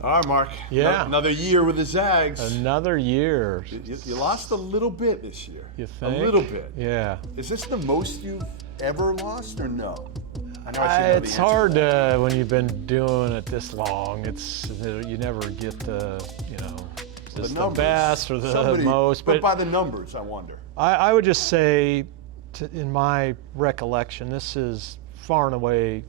All right, Mark. Yeah. Another year with the Zags. Another year. You lost a little bit this year. You think? A little bit. Yeah. Is this the most you've ever lost or no? I know I should know It's the hard to, when you've been doing it this long, you never get the, is this the best or the most. But by the numbers, I wonder. I would just say, in my recollection, this is far and away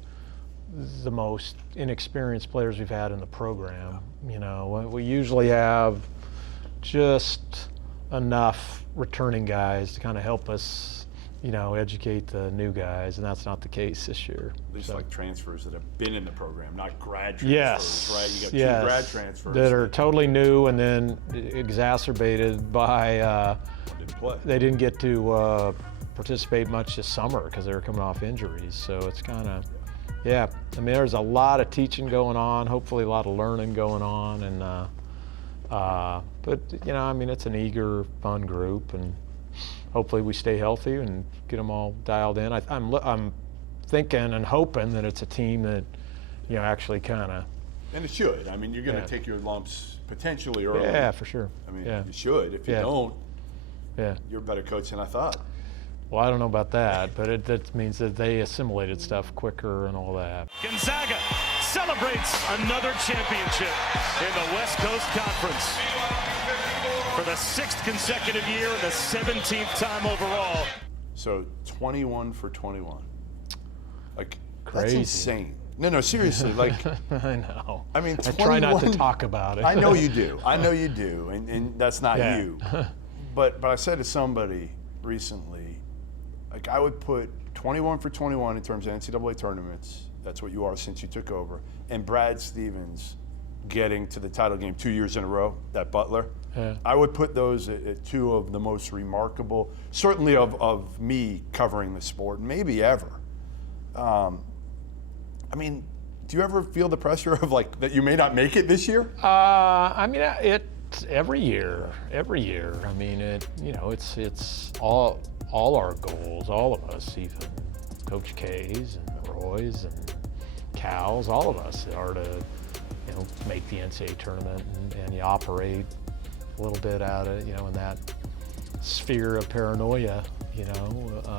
the most inexperienced players we've had in the program. We usually have just enough returning guys to kind of help us, educate the new guys, and that's not the case this year. These like transfers that have been in the program, not grad transfers, yes. right? You got two grad transfers that are totally new, and then exacerbated by they didn't get to participate much this summer because they were coming off injuries. So it's kind of, there's a lot of teaching going on, hopefully a lot of learning going on, and but it's an eager, fun group, and hopefully we stay healthy and get them all dialed in. I'm thinking and hoping that it's a team that, actually kind of. And it should. I mean, you're going to take your lumps potentially early. Yeah, for sure. I mean, you should. If you don't, you're a better coach than I thought. Well, I don't know about that, but that means that they assimilated stuff quicker and all that. Gonzaga celebrates another championship in the West Coast Conference for the 6th consecutive year and the 17th time overall. So 21 for 21. Like, crazy. That's insane. No, seriously. Like, I know. I mean, 21, I try not to talk about it. I know you do. And that's not you. But I said to somebody recently, like, I would put 21 for 21 in terms of NCAA tournaments. That's what you are since you took over. And Brad Stevens getting to the title game 2 years in a row, that Butler. Yeah. I would put those at two of the most remarkable, certainly of me covering the sport, maybe ever. I mean, do you ever feel the pressure of like that you may not make it this year? It's every year. I mean, it's all our goals, all of us, even Coach K's and Roy's and Cal's, all of us are to, make the NCAA tournament, and you operate a little bit out of, in that sphere of paranoia,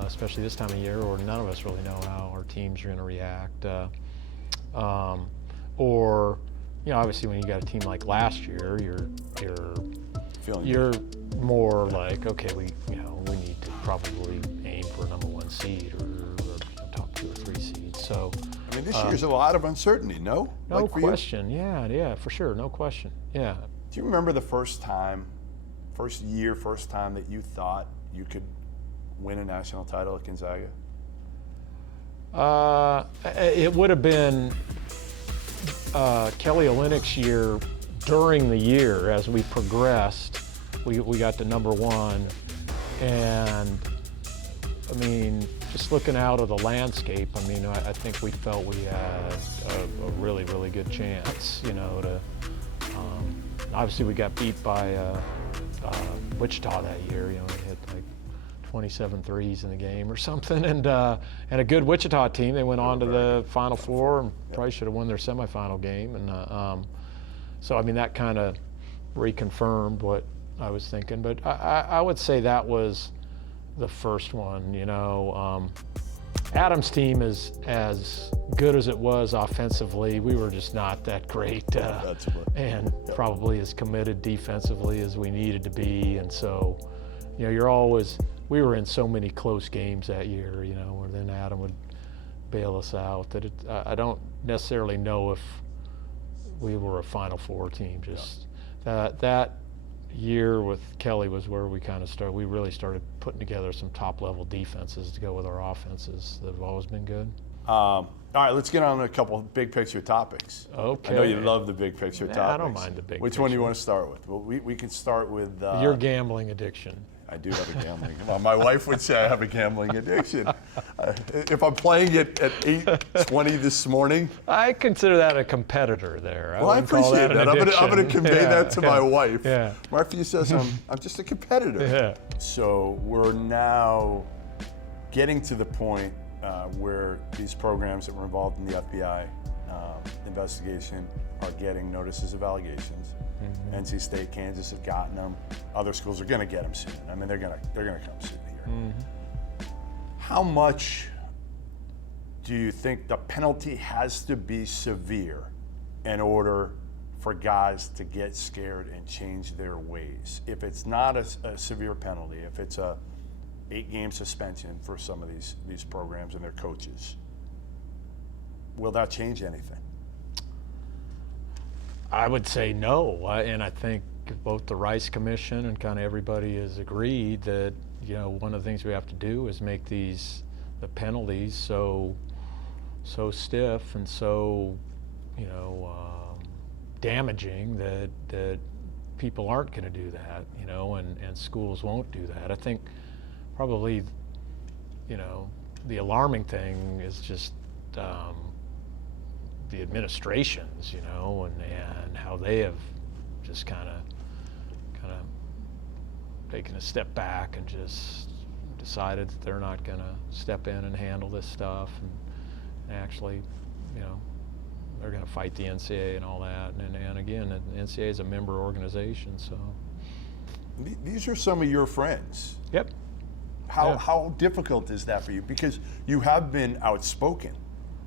especially this time of year where none of us really know how our teams are going to react. Or, obviously when you got a team like last year, you're more like, okay, we need to probably aim for a #1 seed or top 2 or 3 seeds. So. I mean, this year's a lot of uncertainty, no? No question. Yeah, for sure. No question. Yeah. Do you remember the first time that you thought you could win a national title at Gonzaga? It would have been Kelly Olynyk's year. During the year, as we progressed, we got to #1, and I mean, just looking out of the landscape, I mean, I think we felt we had a really, really good chance, obviously we got beat by Wichita that year, we hit like 27 threes in the game or something, and a good Wichita team. They went on to the Final Four and probably should have won their semifinal game, and so I mean that kind of reconfirmed what I was thinking, but I would say that was the first one. Adam's team is as good as it was offensively. We were just not that great, and probably as committed defensively as we needed to be. And so, we were in so many close games that year, where then Adam would bail us out. I don't necessarily know if we were a Final Four team. Just that year with Kelly was where we kind of started. We really started putting together some top-level defenses to go with our offenses that have always been good. All right, let's get on to a couple big picture topics. Okay. I know you love the big picture topics. I don't mind the big Which picture. one do you want to start with? Well, we can start with your gambling addiction. I do have a gambling. Well, my wife would say I have a gambling addiction. If I'm playing it at 8:20 this morning, I consider that a competitor there. I appreciate that. I'm going to convey that to my wife. Yeah. Murphy says I'm just a competitor. Yeah. So we're now getting to the point where these programs that were involved in the FBI investigation are getting notices of allegations. NC State, Kansas have gotten them. Other schools are going to get them soon. I mean, they're going to come soon here. How much do you think the penalty has to be severe in order for guys to get scared and change their ways? If it's not a severe penalty, if it's a 8-game suspension for some of these programs and their coaches, will that change anything? I would say no, and I think both the Rice Commission and kind of everybody has agreed that, you know, one of the things we have to do is make the penalties so stiff and so, you know, damaging that people aren't going to do that, you know, and schools won't do that. I think probably, you know, the alarming thing is just the administrations, you know, and how they have just kind of taken a step back and just decided that they're not going to step in and handle this stuff, and actually, you know, they're going to fight the NCAA and all that. And again, the NCAA is a member organization, so. These are some of your friends. Yep. How difficult is that for you? Because you have been outspoken.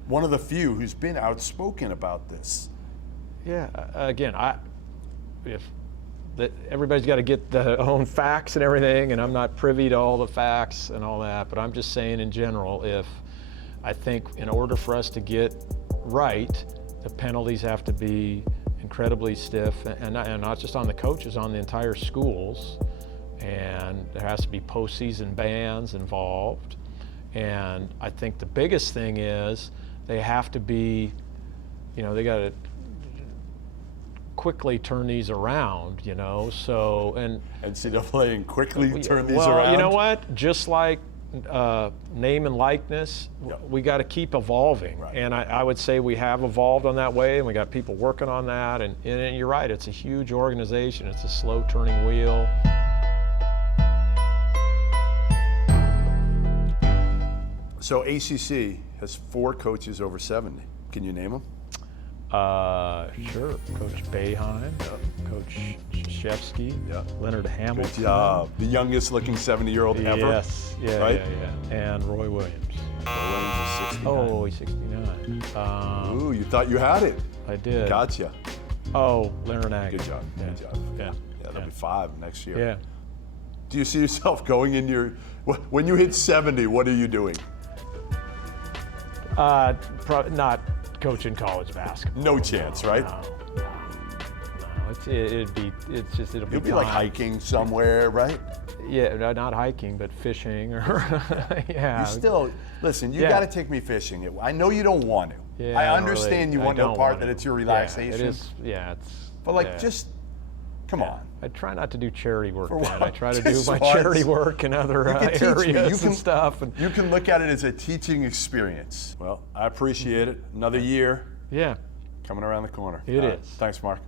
One of the few who's been outspoken about this. Yeah, again, everybody's got to get their own facts and everything, and I'm not privy to all the facts and all that, but I'm just saying in general, I think in order for us to get right, the penalties have to be incredibly stiff, and not just on the coaches, on the entire schools, and there has to be postseason bans involved. And I think the biggest thing is they have to be, you know, they got to quickly turn these around, you know, so, and NCAA and quickly turn these well, around. you know what, just like name and likeness, we got to keep evolving. Right. And I would say we have evolved on that way, and we got people working on that, and you're right, it's a huge organization, it's a slow turning wheel. So ACC has 4 coaches over 70. Can you name them? Sure. Coach Boeheim, Coach Krzyzewski, Leonard Hamilton. Good job. The youngest looking 70-year-old ever. Yes. Yeah, right? yeah. And Roy Williams. Roy Williams is 69. Oh, he's 69. Ooh, you thought you had it. I did. Gotcha. Oh, Leonard Nagy. Good job. Yeah. Good job. Yeah. That'll be 5 next year. Yeah. Do you see yourself going in when you hit 70, what are you doing? Not coaching college basketball. No chance, right? No. It'll be You'll be like hiking somewhere, right? Yeah, not hiking, but fishing or yeah. You still, listen, you got to take me fishing. I know you don't want to. Yeah, I understand you want no part that it's your relaxation. Yeah, it is, it's. But like, just, come on. I try not to do charity work, man. I try to Just do my once. charity work in other areas and stuff. You can look at it as a teaching experience. Well, I appreciate it. Another year. Yeah. Coming around the corner. It is. Thanks, Mark.